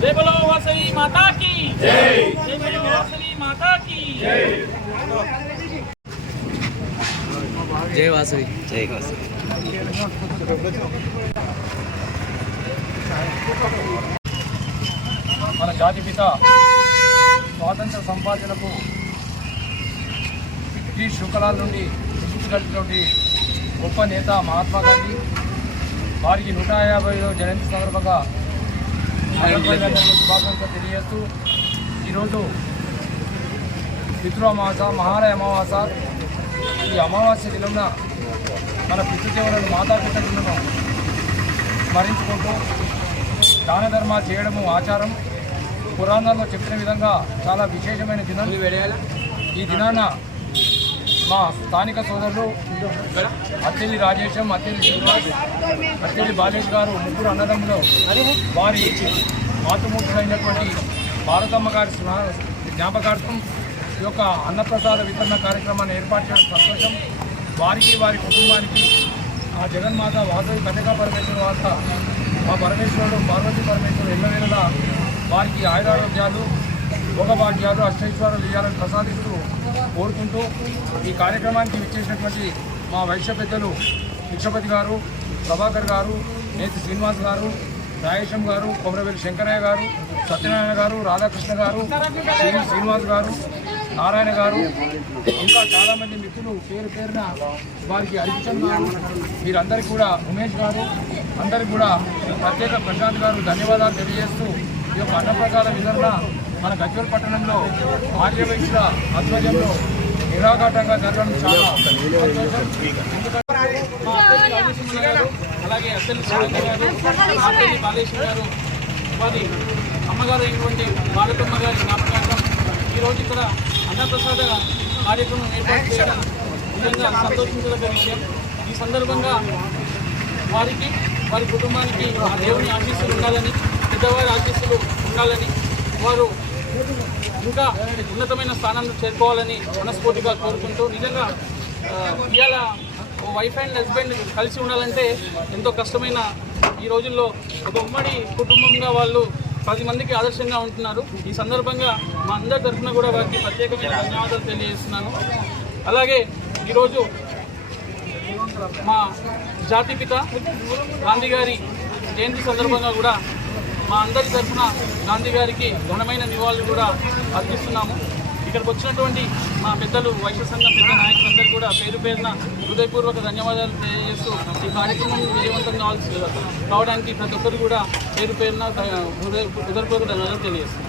జయబలో వసవి. మాతాకి మన జాతిపిత స్వాతంత్ర సంపాదనకు బ్రిటిష్ శుకలాల నుండి కలిసినటువంటి గొప్ప నేత మహాత్మా గాంధీ. వారికి నూట యాభై జయంతి సందర్భంగా శుభాకాంక్షలు తెలియజేస్తూ ఈరోజు పితృ అమావాస మహాలయ అమావాస. ఈ అమావాస్య దినంన మన పితృదేవులను మాతాపితలను స్మరించుకుంటూ దాన ధర్మాలు చేయడము ఆచారం. పురాణాల్లో చెప్పిన విధంగా చాలా విశేషమైన దినం. ఈ దినాన మా స్థానిక సోదరులు అత్తిలి రాజేశం అత్తిలి శ్రీనివాస్ అత్తిలి బాలేష్ గారు ముగ్గురు అన్నదమ్ములు వారి మాతృమూర్తులైనటువంటి భారతమ్మ గారి జ్ఞాపకార్థం ఈ యొక్క అన్నప్రసాద వితరణ కార్యక్రమాన్ని ఏర్పాటు చేయడం సంతోషం. వారికి వారి కుటుంబానికి ఆ జగన్మాత వాసవి కన్యకా పరమేశ్వర వార్త మా పరమేశ్వరుడు పార్వతీ పరమేశ్వరుడు ఎల్లవేళలా వారికి ఆయురారోగ్యాలు భోగభాగ్యాలు అష్టైశ్వర్యాలు ఇవ్వాలని ప్రసాదిస్తూ కోరుకుంటూ ఈ కార్యక్రమానికి విచ్చేసినటువంటి మా వైశ్య పెద్దలు భిక్షపతి గారు ప్రభాకర్ గారు నేతి శ్రీనివాస్ గారు రాయేశం గారు కొమరవేలి శంకరయ్య గారు సత్యనారాయణ గారు రాధాకృష్ణ గారు శ్రీనివాస్ గారు నారాయణ గారు ఇంకా చాలామంది మిత్రులు పేరు పేరున వారికి అర్పించడం మీరందరికీ కూడా ఉమేష్ గారు అందరికీ కూడా ప్రత్యేక ప్రశాంత్ గారు ధన్యవాదాలు తెలియజేస్తూ ఈ యొక్క అన్నప్రసాద విధంగా మన గజ్వల్ పట్టణంలో ఆర్యవైశ్యుల ఆధ్వర్యంలో నిరాఘాటంగా జరగడం చాలా అలాగే అసెంబ్లీ గారు బాలేశ్వర గారు వారి అమ్మగారు అయినటువంటి భారతమ్మ గారి జ్ఞాపకార్థం ఈరోజు ఇక్కడ అన్నప్రసాద కార్యక్రమం ఏర్పాటు చేయడం నిజంగా సంతోషించదగ్గ విషయం. ఈ సందర్భంగా వారికి వారి కుటుంబానికి ఆ దేవుని ఆశీస్సులు ఉండాలని పెద్దవారి ఆశీస్సులు ఉండాలని వారు ఇంకా ఉన్నతమైన స్థానాన్ని చేరుకోవాలని మనస్ఫూర్తిగా కోరుకుంటూ నిజంగా ఆ, ఇవాళ వైఫ్ అండ్ హస్బెండ్ కలిసి ఉండాలంటే ఎంతో కష్టమైన ఈ రోజుల్లో ఒక ఉమ్మడి కుటుంబంగా వాళ్ళు పది మందికి ఆదర్శంగా ఉంటున్నారు. ఈ సందర్భంగా మా అందరి తరఫున కూడా వారికి ప్రత్యేకమైన ధన్యవాదాలు తెలియజేస్తున్నాను. అలాగే ఈరోజు మా జాతిపిత గాంధీ గారి జయంతి సందర్భంగా కూడా మా అందరి తరఫున గాంధీ గారికి ఘనమైన నివాళులు కూడా అర్పిస్తున్నాము. ఇక్కడికి వచ్చినటువంటి మా పెద్దలు వైశ్య సంఘం పెద్ద నాయకులందరూ కూడా పేరు పేరున హృదయపూర్వక ధన్యవాదాలు తెలియజేస్తూ ఈ కార్యక్రమం విజయవంతం కావాల్సి కావడానికి ప్రతి ఒక్కరు కూడా పేరు పేరున హృదయ హృదయపూర్వక ధన్యవాదాలు తెలియజేస్తున్నాం.